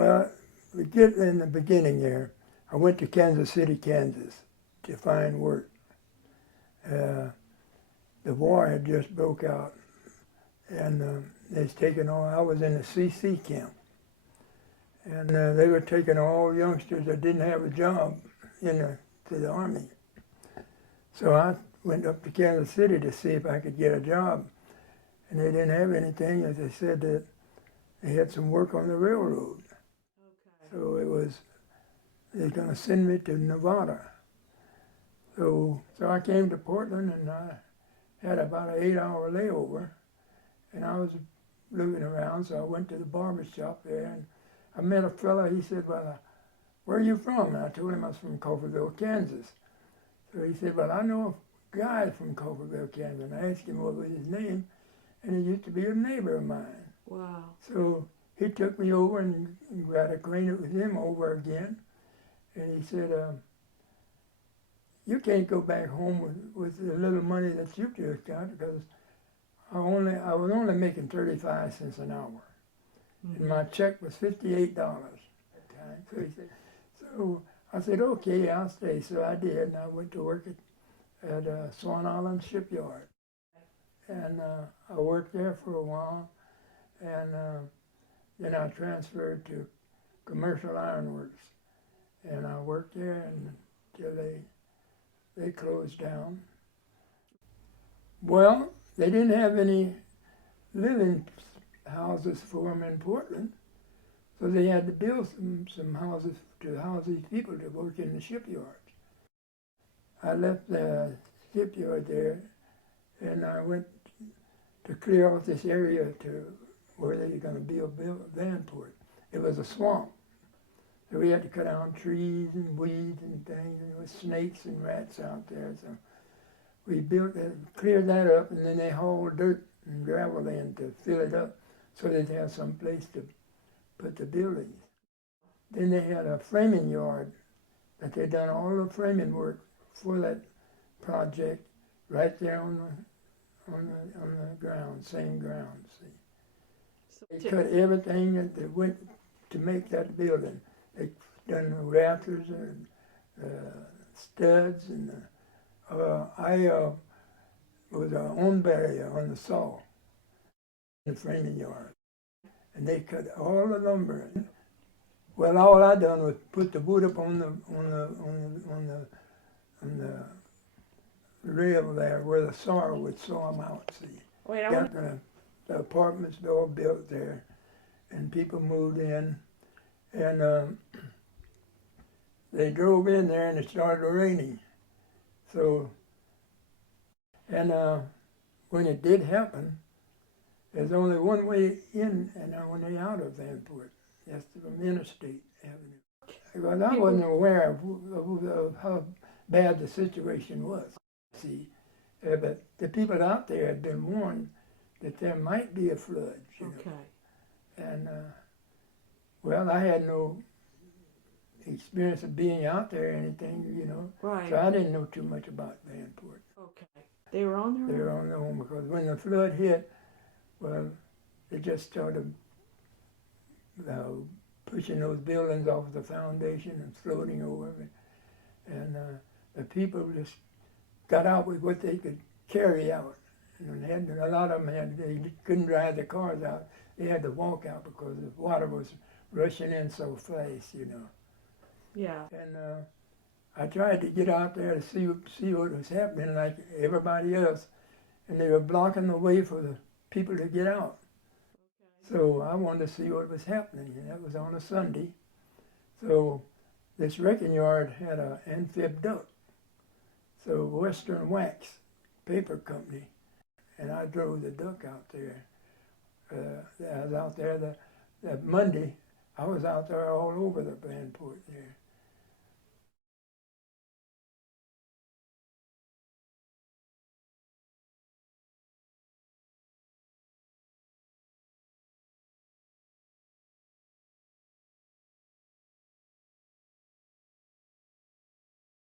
Well, we get in the beginning there. I went to Kansas City, Kansas to find work. The war had just broke out, and they's taking all. I was in the CC camp, and they were taking all youngsters that didn't have a job to the army. So I went up to Kansas City to see if I could get a job, and they didn't have anything. As they said that they had some work on the railroad. Okay. So they were going to send me to Nevada. So I came to Portland, and I had about an 8-hour layover, and I was looking around, so I went to the barber shop there, and I met a fella. He said, well, where are you from? And I told him I was from Coffeyville, Kansas. So he said, well, I know a guy from Coffeyville, Kansas. And I asked him what was his name, and he used to be a neighbor of mine. Wow. So he took me over and got acquainted with him over again, and he said, you can't go back home with the little money that you just got, because I was only making 35 cents an hour. Mm-hmm. And my check was $58 at the time. So he said, so I said, okay, I'll stay. So I did, and I went to work at Swan Island Shipyard. And I worked there for a while, and then I transferred to Commercial Iron Works. And I worked there until they closed down. Well, they didn't have any living houses for them in Portland, so they had to build some houses to house these people to work in the shipyards. I left the shipyard there, and I went to clear off this area to where they were going to build Vanport. It was a swamp. So we had to cut down trees and weeds and things, and there was snakes and rats out there. So we built that, cleared that up, and then they hauled dirt and gravel in to fill it up so they'd have some place to put the buildings. Then they had a framing yard that they'd done all the framing work for that project right there on the ground, same ground, see. They cut everything that went to make that building. They done the rafters and studs, and I was on barrier on the saw in the framing yard, and they cut all the lumber. Well, all I done was put the wood up on the rail there where the saw would saw them out. See, got the apartments all built there, and people moved in. And they drove in there, and it started raining. So, and when it did happen, there's only one way in and one way out of Vanport. That's from Interstate Avenue. Because I wasn't aware of how bad the situation was. See, but the people out there had been warned that there might be a flood. You know? And well, I had no experience of being out there or anything, you know. Right. So I didn't know too much about Vanport. Okay. They were on their own? They were on their own, because when the flood hit, well, they just started pushing those buildings off the foundation and floating over. And the people just got out with what they could carry out. And a lot of them they couldn't drive the cars out. They had to walk out because the water was rushing in so fast, you know. Yeah. And I tried to get out there to see what was happening like everybody else, and they were blocking the way for the people to get out. Okay. So I wanted to see what was happening, and that was on a Sunday. So this wrecking yard had an amphib duct. So Western Wax Paper Company, and I drove the duct out there. I was out there that Monday. I was out there all over the Vanport there.